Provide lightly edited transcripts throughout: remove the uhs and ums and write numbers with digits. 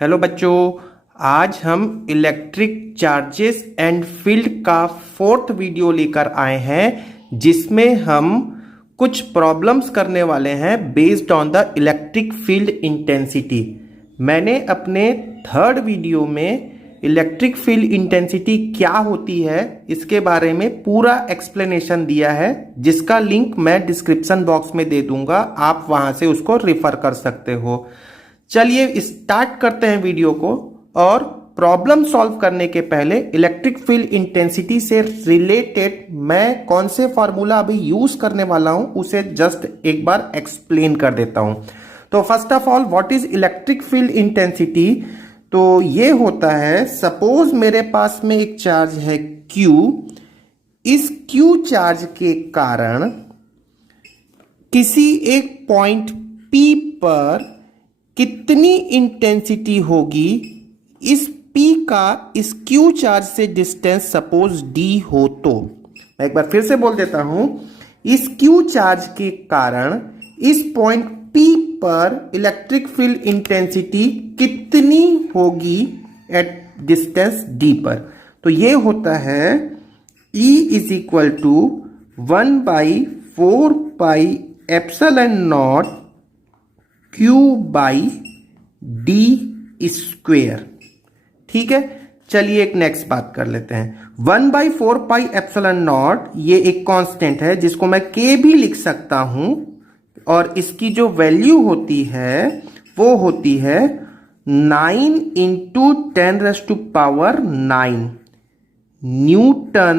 Hello बच्चों, आज हम इलेक्ट्रिक चार्जेस एंड फील्ड का फोर्थ वीडियो लेकर आए हैं, जिसमें हम कुछ प्रॉब्लम्स करने वाले हैं based on the electric field intensity. मैंने अपने थर्ड वीडियो में इलेक्ट्रिक फील्ड इंटेंसिटी क्या होती है इसके बारे में पूरा एक्सप्लेनेशन दिया है, जिसका लिंक मैं डिस्क्रिप्शन बॉक्स में दे दूंगा। आप वहां से उसको रेफर कर सकते हो। चलिए स्टार्ट करते हैं वीडियो को। और प्रॉब्लम सॉल्व करने के पहले इलेक्ट्रिक फील्ड इंटेंसिटी से रिलेटेड मैं कौन से फार्मूला अभी यूज करने वाला हूं उसे जस्ट एक बार एक्सप्लेन कर देता हूं। तो first of all, what is electric field intensity? तो ये होता है, सपोज मेरे पास में एक चार्ज है Q। इस Q चार्ज के कारण किसी एक पॉइंट P पर कितनी इंटेंसिटी होगी, इस P का इस Q चार्ज से डिस्टेंस सपोज D हो। तो मैं एक बार फिर से बोल देता हूं, इस Q चार्ज के कारण इस पॉइंट P पर इलेक्ट्रिक फील्ड इंटेंसिटी कितनी होगी एट डिस्टेंस D पर। तो ये होता है E is equal to 1/4 pi epsilon naught Q by d square. ठीक है, चलिए एक नेक्स्ट बात कर लेते हैं। 1/4 पाई एप्सिलॉन नॉट ये एक कांस्टेंट है जिसको मैं K भी लिख सकता हूं, और इसकी जो वैल्यू होती है वो होती है 9 इंटू 10⁻⁹ न्यूटन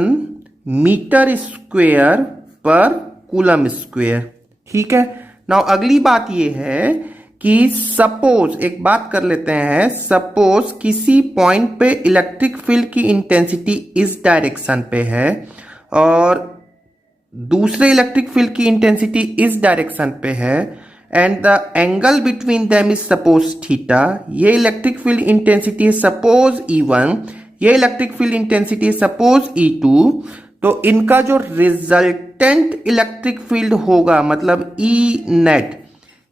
मीटर स्क्वेयर पर कूलम स्क्वेयर। ठीक है, नाउ अगली बात ये है कि सपोज एक बात कर लेते हैं, सपोज किसी पॉइंट पे इलेक्ट्रिक फील्ड की इंटेंसिटी इस डायरेक्शन पे है और दूसरे इलेक्ट्रिक फील्ड की इंटेंसिटी इस डायरेक्शन पे है, and the angle between them is suppose theta. ये इलेक्ट्रिक फील्ड इंटेंसिटी है सपोज E1, ये इलेक्ट्रिक फील्ड इंटेंसिटी है सपोज E2। तो इनका जो रिजल्टेंट इलेक्ट्रिक फील्ड होगा, मतलब E नेट,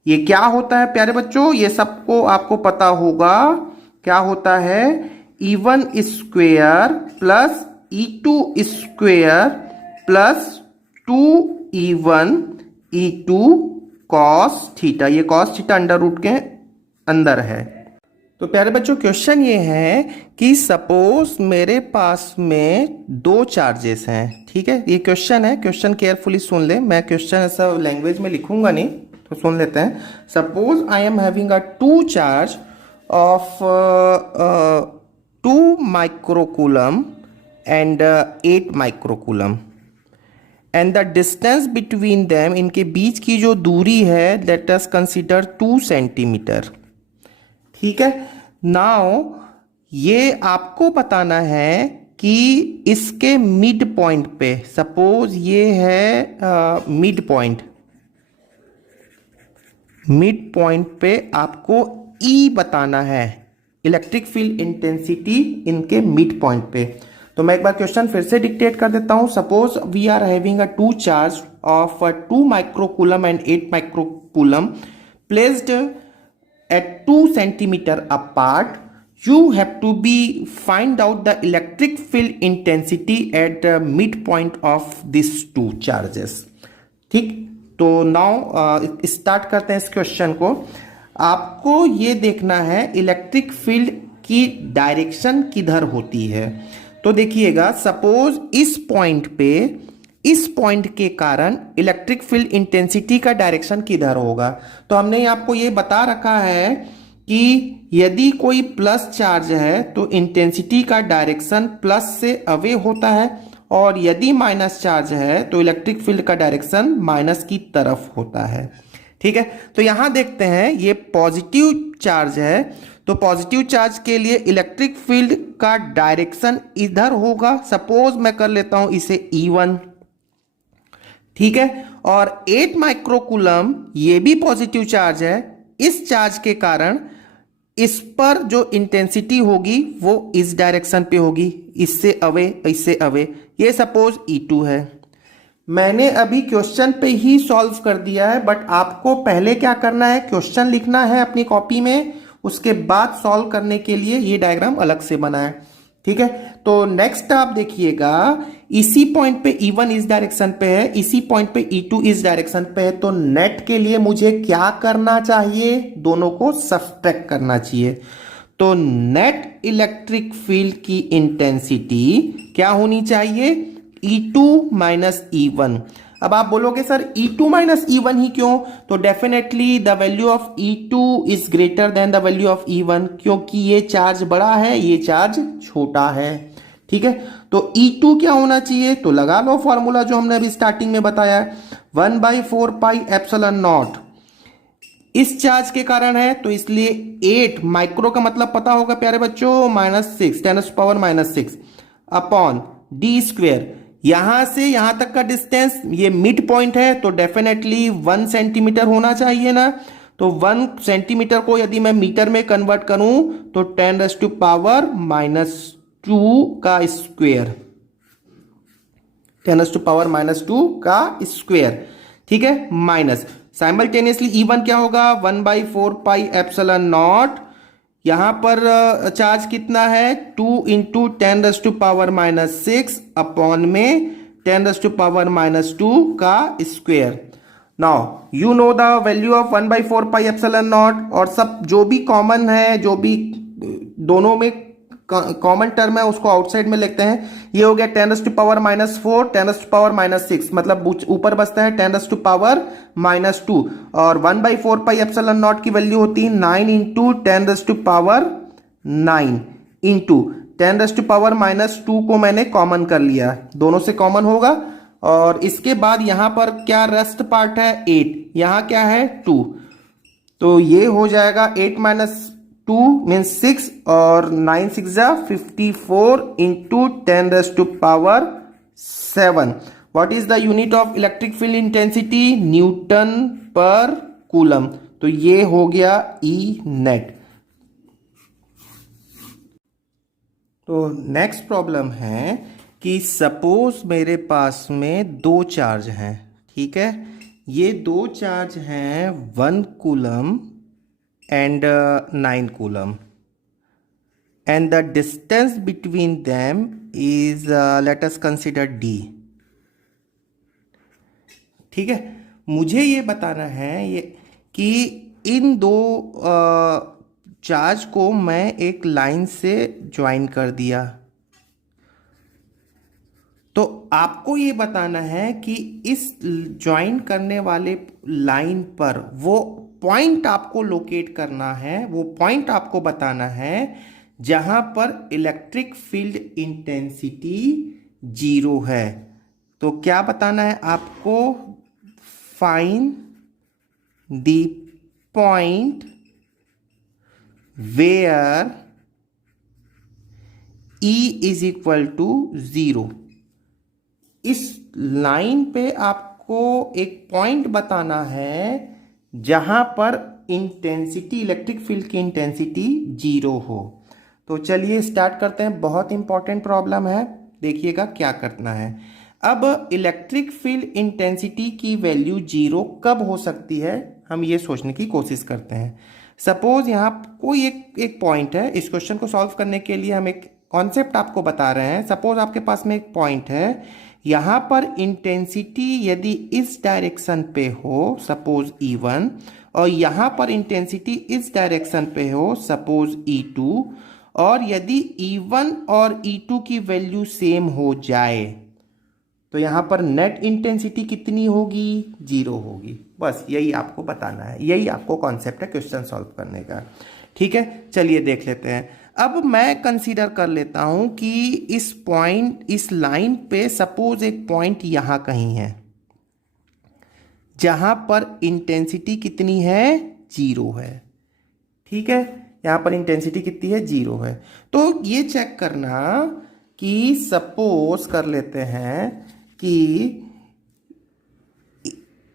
ये क्या होता है प्यारे बच्चों? ये सबको आपको पता होगा क्या होता है। E1 square plus E2 square plus 2E1 E2 cos theta. ये कॉस थीटा अंडर रूट के अंदर है। तो प्यारे बच्चों, क्वेश्चन ये है कि सपोज मेरे पास में दो चार्जेस हैं। ठीक है, ये क्वेश्चन है, क्वेश्चन केयरफुली सुन ले। मैं क्वेश्चन ऐसा लैंग्वेज में लिखूंगा नहीं, तो सुन लेते हैं। Suppose I am having a two charge of 2 microcoulomb and 8 microcoulomb, and the distance between them, इनके बीच की जो दूरी है, लेट अस कंसीडर 2 सेंटीमीटर। ठीक है, नाउ ये आपको बताना है कि इसके मिड पॉइंट पे, सपोज ये है मिड पॉइंट, मिड पॉइंट पे आपको E बताना है, इलेक्ट्रिक फील्ड इंटेंसिटी इनके मिड पॉइंट पे। तो मैं एक बार क्वेश्चन फिर से डिक्टेट कर देता हूं। Suppose we are having a two charge of 2 microcoulomb and 8 microcoulomb placed at 2 centimeter apart. You have to be find out the electric field intensity at the midpoint of these two charges. ठीक, तो now start करते हैं इस question को। आपको ये देखना है इलेक्ट्रिक फील्ड की डायरेक्शन किधर होती है। तो देखिएगा, सपोज इस पॉइंट पे, इस पॉइंट के कारण इलेक्ट्रिक फील्ड इंटेंसिटी का डायरेक्शन किधर होगा। तो हमने आपको ये बता रखा है कि यदि कोई प्लस चार्ज है तो इंटेंसिटी का डायरेक्शन प्लस से अवे होता है, और यदि माइनस चार्ज है तो इलेक्ट्रिक फील्ड का डायरेक्शन माइनस की तरफ होता है। ठीक है, तो यहां देखते हैं ये पॉजिटिव चार्ज है, तो पॉजिटिव चार्ज के लिए इलेक्ट्रिक फील्ड का डायरेक्शन इधर होगा। सपोज मैं कर लेता हूं इसे E1। ठीक है, और 8 माइक्रोकूलम ये भी पॉजिटिव चार्ज है। इस चार्ज के कारण इस पर जो इंटेंसिटी होगी वो इस डायरेक्शन पे होगी, इससे अवे, इससे अवे। ये सपोज E2 है। मैंने अभी क्वेश्चन पे ही सॉल्व कर दिया है, बट आपको पहले क्या करना है, क्वेश्चन लिखना है अपनी कॉपी में, उसके बाद सॉल्व करने के लिए ये डायग्राम अलग से बना है। ठीक है, तो नेक्स्ट आप देखिएगा, इसी पॉइंट पे E1 इस डायरेक्शन पे है, इसी पॉइंट पे E2 इस डायरेक्शन पे है, तो नेट के लिए मुझे क्या करना चाहिए, दोनों को सब्ट्रैक्ट करना चाहिए। तो नेट इलेक्ट्रिक फील्ड की इंटेंसिटी क्या होनी चाहिए, E2 माइनस E1। अब आप बोलोगे सर E2 माइनस E1 ही क्यों, तो definitely the value of E2 is greater than the value of E1, क्योंकि ये चार्ज बड़ा है, ये चार्ज छोटा है। ठीक है, तो E2 क्या होना चाहिए, तो लगा लो फॉर्मूला जो हमने अभी स्टार्टिंग में बताया है, 1/4 पाई एप्सिलॉन नॉट। इस चार्ज के कारण है तो इसलिए 8 माइक्रो का मतलब पता होगा प्यारे बच्चों, -6 10⁻⁻6 अपॉन डी स्क्वेयर। यहां से यहां तक का डिस्टेंस ये मिड पॉइंट है, तो डेफिनेटली 1 सेंटीमीटर होना चाहिए ना। तो 1 सेंटीमीटर को यदि मैं मीटर में कन्वर्ट करूं तो 10⁻⁻2 का स्क्वेयर, 10⁻⁻2 का स्क्वेयर। ठीक है, माइनस साइमल्टेनियसली E1 क्या होगा, 1/4 पाई एप्सिलॉन नॉट। यहां पर चार्ज कितना है, 2 इंटू 10⁻⁻6 अपॉन में 10⁻⁻2 का square. Now you know the value of 1/4 pi epsilon not, और सब जो भी कॉमन है, जो भी दोनों में कॉमन टर्म है उसको आउटसाइड में लिखते हैं। ये हो गया 10⁻⁻4 10⁻⁻6, मतलब ऊपर बचता है 10⁻⁻2, और 1/4 पाई एप्सिलॉन नॉट की वैल्यू होती है 9 इंटू 10⁻9 इंटू 10⁻2 को मैंने कॉमन कर लिया, दोनों से कॉमन होगा। और इसके बाद यहां पर क्या रेस्ट पार्ट है, 8, यहां क्या है 2, तो ये हो जाएगा 8 माइनस 2 मीन्स 6, और 9 6 54 into 10⁻7। What is the unit of electric field intensity, Newton पर कूलम। तो ये हो गया ई नेट। तो नेक्स्ट प्रॉब्लम है कि सपोज मेरे पास में दो चार्ज हैं। ठीक है, ये दो चार्ज हैं 1 coulomb and 9 coulomb, and the distance between them is let us consider d। ठीक है, मुझे ये बताना है ये कि इन दो चार्ज को मैं एक लाइन से ज्वाइन कर दिया, तो आपको ये बताना है कि इस ज्वाइन करने वाले लाइन पर वो पॉइंट आपको लोकेट करना है, वो पॉइंट आपको बताना है जहां पर इलेक्ट्रिक फील्ड इंटेंसिटी 0 है। तो क्या बताना है आपको, find the point where E is equal to 0। इस लाइन पे आपको एक पॉइंट बताना है जहां पर इंटेंसिटी, इलेक्ट्रिक फील्ड की इंटेंसिटी 0 हो। तो चलिए स्टार्ट करते हैं, बहुत इंपॉर्टेंट प्रॉब्लम है, देखिएगा क्या करना है। अब इलेक्ट्रिक फील्ड इंटेंसिटी की वैल्यू 0 कब हो सकती है, हम ये सोचने की कोशिश करते हैं। सपोज यहाँ कोई एक पॉइंट है, इस क्वेश्चन को सॉल्व करने के लिए हम एक कॉन्सेप्ट आपको बता रहे हैं। सपोज आपके पास में एक पॉइंट है, यहां पर इंटेंसिटी यदि इस डायरेक्शन पे हो, सपोज E1, और यहां पर इंटेंसिटी इस डायरेक्शन पे हो, सपोज E2, और यदि E1 और E2 की वैल्यू सेम हो जाए तो यहां पर नेट इंटेंसिटी कितनी होगी, 0 होगी। बस यही आपको बताना है, यही आपको कॉन्सेप्ट है क्वेश्चन सॉल्व करने का। ठीक है, चलिए देख लेते हैं। अब मैं कंसीडर कर लेता हूं कि इस पॉइंट, इस लाइन पे सपोज एक पॉइंट यहां कहीं है जहां पर इंटेंसिटी कितनी है, 0 है। ठीक है, यहां पर इंटेंसिटी कितनी है, 0 है। तो ये चेक करना कि सपोज कर लेते हैं कि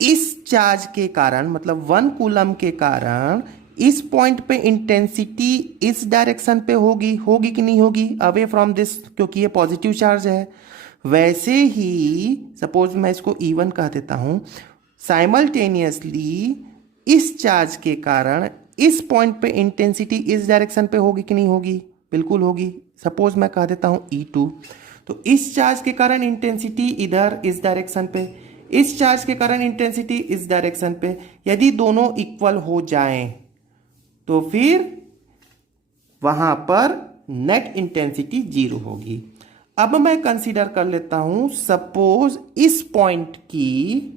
इस चार्ज के कारण, मतलब 1 कूलम के कारण इस पॉइंट पे इंटेंसिटी इस डायरेक्शन पे होगी कि नहीं होगी, अवे फ्रॉम दिस, क्योंकि ये पॉजिटिव चार्ज है। वैसे ही सपोज मैं इसको E1 कह देता हूं, साइमल्टेनियसली इस चार्ज के कारण इस पॉइंट पे इंटेंसिटी इस डायरेक्शन पे होगी कि नहीं होगी? बिल्कुल होगी। सपोज मैं कह देता हूं E2, तो इस चार्ज के कारण इंटेंसिटी इधर इस डायरेक्शन पे, इस चार्ज के कारण इंटेंसिटी इस डायरेक्शन पे। यदि दोनों इक्वल हो जाएं तो फिर वहां पर नेट इंटेंसिटी 0 होगी। अब मैं कंसीडर कर लेता हूं, सपोज इस पॉइंट की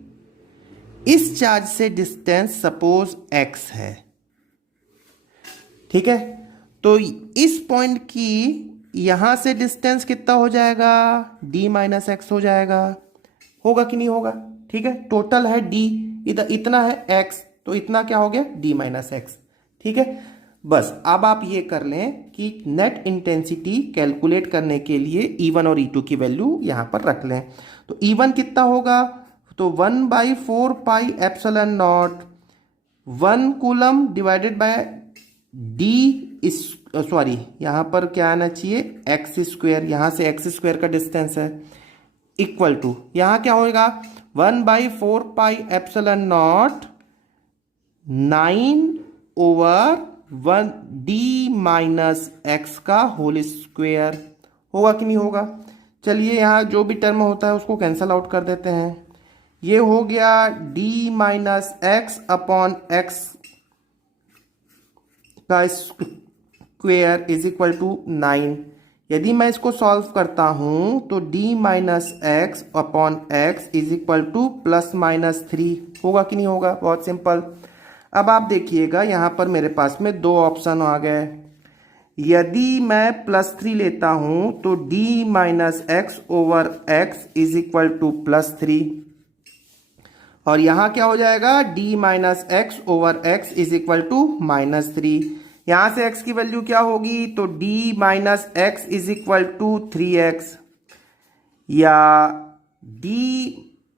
इस चार्ज से डिस्टेंस सपोज x है, ठीक है। तो इस पॉइंट की यहां से डिस्टेंस कितना हो जाएगा? d माइनस एक्स हो जाएगा। होगा कि नहीं होगा? ठीक है, टोटल है d, इधर इतना है x, तो इतना क्या हो गया? d minus x. ठीक है, बस अब आप ये कर लें कि नेट इंटेंसिटी कैलकुलेट करने के लिए E1 और E2 की वैल्यू यहां पर रख लें। तो E1 कितना होगा? तो 1/4 pi epsilon not 1 coulomb divided by d इस, सॉरी यहां पर क्या आना चाहिए? एक्स स्क्वेयर, यहां से एक्स स्क्वेयर का डिस्टेंस है, इक्वल टू यहां क्या होगा? 1/4 pi epsilon not 9/1 d minus x का होल स्क्वेयर। होगा कि नहीं होगा? चलिए यहां जो भी टर्म होता है उसको कैंसल आउट कर देते हैं। ये हो गया d minus x upon x का स्क्वेयर इज इक्वल टू 9। यदि मैं इसको सॉल्व करता हूं तो d minus x upon x is equal to plus minus 3। होगा कि नहीं होगा? बहुत सिंपल। अब आप देखिएगा यहां पर मेरे पास में दो ऑप्शन आ गए। यदि मैं +3 लेता हूं तो d minus x over x is equal to +3, और यहां क्या हो जाएगा? d minus x over x is equal to -3। यहां से x की वैल्यू क्या होगी? तो d minus x is equal to 3x, या d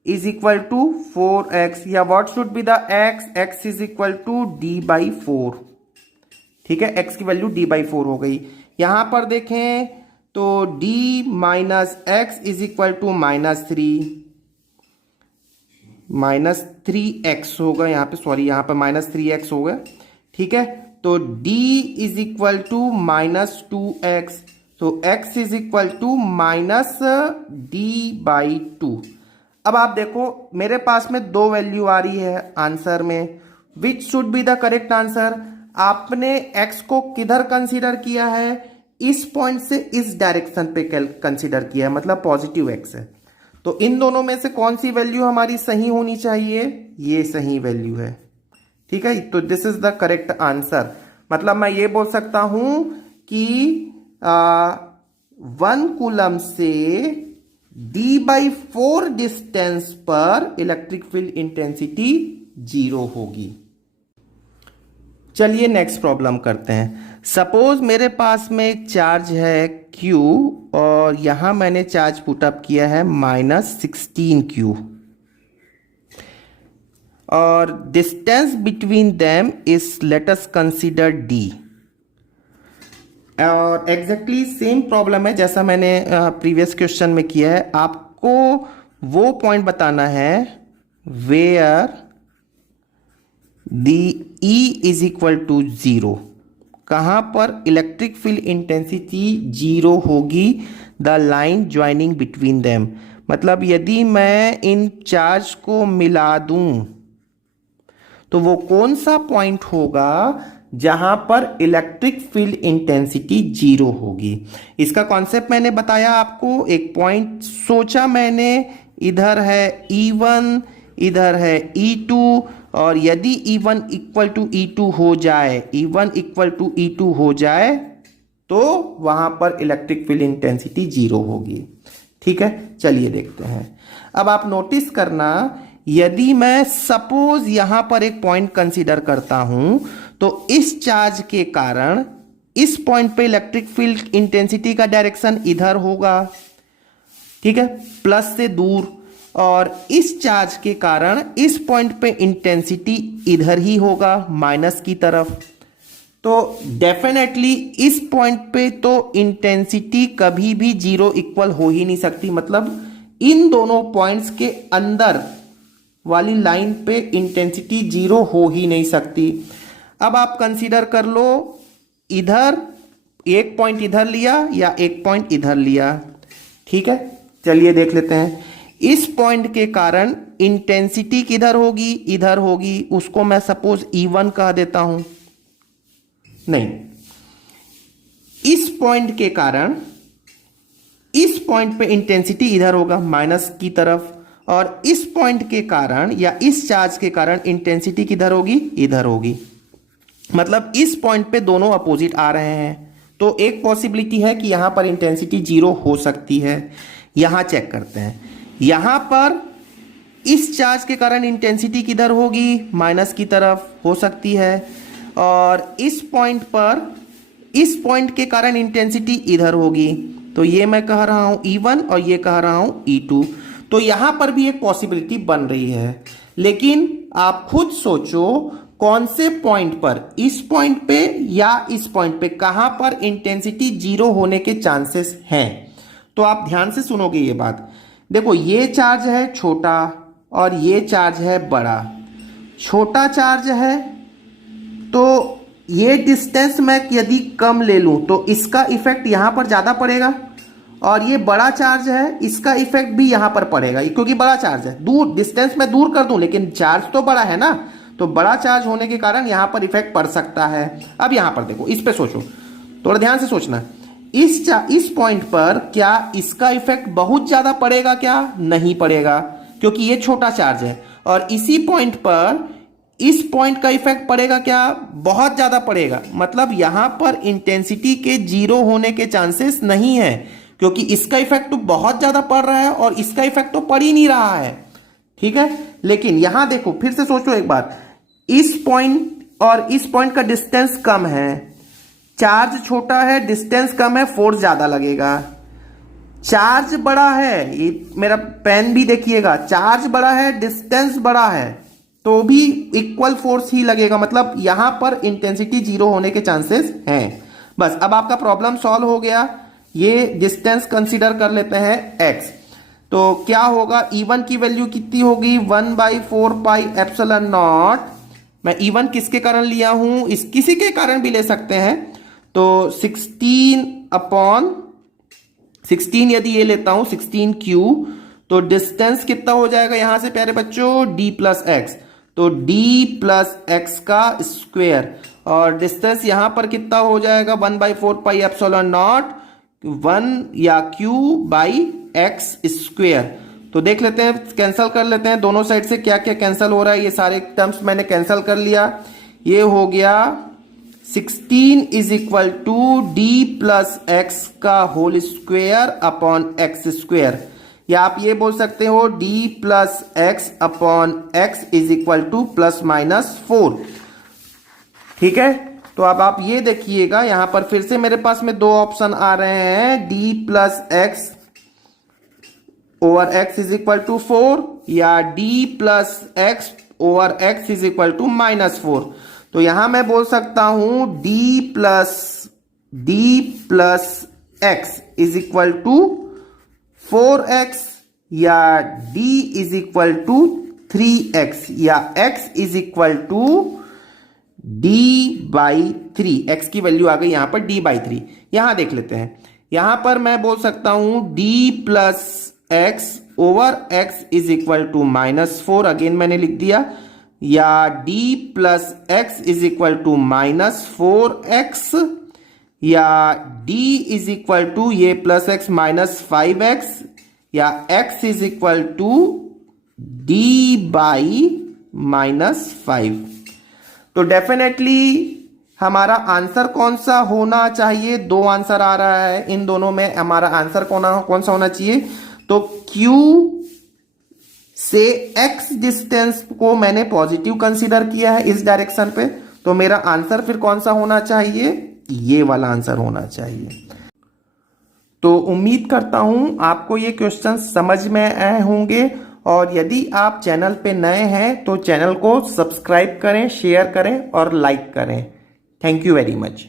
is equal to 4x, या what should be the x is equal to d/4। ठीक है, x की वैल्यू d/4 हो गई। यहां पर देखें तो d minus x is equal to -3x होगा यहाँ पे, सॉरी यहाँ पर -3x होगा। ठीक है, तो d is equal to -2x, तो x is equal to -d/2। अब आप देखो मेरे पास में दो वैल्यू आ रही है आंसर में, which should be the correct answer? आपने x को किधर कंसीडर किया है? इस पॉइंट से इस डायरेक्शन पे कंसीडर किया है, मतलब पॉजिटिव x है। तो इन दोनों में से कौन सी वैल्यू हमारी सही होनी चाहिए? ये सही वैल्यू है। ठीक है, तो this is the correct answer. मतलब मैं ये बोल सकता हूं कि 1 कूलम से d/4 डिस्टेंस पर इलेक्ट्रिक फील्ड इंटेंसिटी 0 होगी। चलिए नेक्स्ट प्रॉब्लम करते हैं। सपोज मेरे पास में एक चार्ज है Q और यहां मैंने चार्ज पुट अप किया है -16Q, और distance between them is let us consider D। और एग्जैक्टली सेम प्रॉब्लम है जैसा मैंने प्रीवियस क्वेश्चन में किया है। आपको वो पॉइंट बताना है where the E is equal to 0, कहां पर इलेक्ट्रिक फील्ड इंटेंसिटी 0 होगी, the line joining between them. मतलब यदि मैं इन चार्ज को मिला दूं तो वो कौन सा पॉइंट होगा जहां पर इलेक्ट्रिक फील्ड इंटेंसिटी 0 होगी। इसका कॉन्सेप्ट मैंने बताया आपको। एक पॉइंट सोचा मैंने, इधर है E1, इधर है E2, और यदि E1 इक्वल टू E2 हो जाए, E1 इक्वल टू E2 हो जाए तो वहां पर इलेक्ट्रिक फील्ड इंटेंसिटी 0 होगी। ठीक है, चलिए देखते हैं। अब आप नोटिस करना, यदि मैं सपोज यहां पर एक पॉइंट कंसीडर करता हूं तो इस चार्ज के कारण इस पॉइंट पे इलेक्ट्रिक फील्ड इंटेंसिटी का डायरेक्शन इधर होगा, ठीक है, प्लस से दूर, और इस चार्ज के कारण इस पॉइंट पे इंटेंसिटी इधर ही होगा, माइनस की तरफ। तो डेफिनेटली इस पॉइंट पे तो इंटेंसिटी कभी भी 0 इक्वल हो ही नहीं सकती। मतलब इन दोनों पॉइंट्स के अंदर वाली लाइन पे इंटेंसिटी 0 हो ही नहीं सकती। अब आप कंसीडर कर लो इधर एक पॉइंट इधर लिया या एक पॉइंट इधर लिया, ठीक है। चलिए देख लेते हैं। इस पॉइंट के कारण इंटेंसिटी किधर होगी, इधर होगी, उसको मैं सपोज E1 कह देता हूं। नहीं, इस पॉइंट के कारण इस पॉइंट पे इंटेंसिटी इधर होगा माइनस की तरफ, और इस पॉइंट के कारण या इस चार्ज के कारण इंटेंसिटी किधर होगी, इधर होगी। मतलब इस पॉइंट पे दोनों अपोजिट आ रहे हैं, तो एक पॉसिबिलिटी है कि यहां पर इंटेंसिटी 0 हो सकती है। यहां चेक करते हैं, यहां पर इस चार्ज के कारण इंटेंसिटी किधर होगी, माइनस की तरफ हो सकती है, और इस पॉइंट पर इस पॉइंट के कारण इंटेंसिटी इधर होगी। तो ये मैं कह रहा हूं E1 और ये कह रहा हूं E2। तो यहां पर भी एक पॉसिबिलिटी बन रही है, लेकिन आप खुद सोचो कौन से पॉइंट पर, इस पॉइंट पे या इस पॉइंट पे, कहां पर इंटेंसिटी 0 होने के चांसेस हैं। तो आप ध्यान से सुनोगे ये बात। देखो, ये चार्ज है छोटा और ये चार्ज है बड़ा। छोटा चार्ज है तो ये डिस्टेंस मैं यदि कम ले लूं तो इसका इफेक्ट यहां पर ज्यादा पड़ेगा, और ये बड़ा चार्ज है इसका इफेक्ट भी यहां पर पड़ेगा, क्योंकि बड़ा चार्ज है। दूर डिस्टेंस मैं दूर कर दूं लेकिन चार्ज तो बड़ा है ना, तो बड़ा चार्ज होने के कारण यहां पर इफेक्ट पड़ सकता है। अब यहां पर देखो, इस पे सोचो, थोड़ा ध्यान से सोचना। इस पॉइंट पर क्या इसका इफेक्ट बहुत ज्यादा पड़ेगा, क्या नहीं पड़ेगा, क्योंकि ये छोटा चार्ज है। और इसी पॉइंट पर इस पॉइंट का इफेक्ट पड़ेगा क्या, बहुत ज्यादा पड़ेगा। मतलब यहां पर इंटेंसिटी के 0 होने के चांसेस नहीं है, क्योंकि इसका इफेक्ट तो बहुत ज्यादा पड़ रहा है और इसका इफेक्ट तो पड़ ही नहीं रहा है, ठीक है। लेकिन यहां देखो, फिर से सोचो एक बार, इस पॉइंट और इस पॉइंट का डिस्टेंस कम है, चार्ज छोटा है, डिस्टेंस कम है, फोर्स ज्यादा लगेगा। चार्ज बड़ा है, ये मेरा पेन भी देखिएगा, चार्ज बड़ा है, डिस्टेंस बड़ा है, तो भी इक्वल फोर्स ही लगेगा। मतलब यहां पर इंटेंसिटी 0 होने के चांसेस हैं। बस अब आपका प्रॉब्लम सॉल्व हो गया। ये डिस्टेंस कंसीडर कर लेते हैं x। तो क्या होगा, E1 की वैल्यू कितनी होगी, 1/4 पाई एप्सिलॉन नॉट। मैं E1 किसके कारण लिया हूं, इस किसी के कारण भी ले सकते हैं। तो 16/16 यदि ये लेता हूं 16Q, तो डिस्टेंस कितना हो जाएगा यहां से प्यारे बच्चों, d प्लस एक्स। तो d प्लस एक्स का स्क्वायर, और डिस्टेंस यहां पर कितना हो जाएगा, 1/4 पाई एप्सिलॉन नॉट 1 या Q बाई एक्स स्क्वायर। तो देख लेते हैं, कैंसिल कर लेते हैं दोनों साइड से क्या क्या कैंसिल हो रहा है। ये सारे टर्म्स मैंने कैंसिल कर लिया। ये हो गया 16 is equal to d plus x का whole square upon x square, या आप ये बोल सकते हो d plus x upon x is equal to plus minus 4, ठीक है। तो अब आप ये देखिएगा, यहां पर फिर से मेरे पास में दो ऑप्शन आ रहे हैं, d plus x over x is equal to 4 या d plus x over x is equal to minus 4। तो यहां मैं बोल सकता हूं d plus x is equal to 4x, या d is equal to 3x, या x is equal to d by 3। x की वैल्यू आ गई यहां पर d बाई 3। यहां देख लेते हैं, यहां पर मैं बोल सकता हूं d plus x over x is equal to minus 4, again मैंने लिख दिया, या d plus x is equal to minus 4x, या d इज इक्वल टू ये प्लस एक्स माइनस 5x, या x is equal to d by minus 5। तो definitely हमारा answer कौन सा होना चाहिए, दो आंसर आ रहा है, इन दोनों में हमारा आंसर कौन सा होना चाहिए। तो Q से x डिस्टेंस को मैंने पॉजिटिव कंसीडर किया है इस डायरेक्शन पे, तो मेरा आंसर फिर कौन सा होना चाहिए, ये वाला आंसर होना चाहिए। तो उम्मीद करता हूं आपको ये क्वेश्चन समझ में आए होंगे, और यदि आप चैनल पे नए हैं तो चैनल को सब्सक्राइब करें, शेयर करें और लाइक करें। Thank you very much.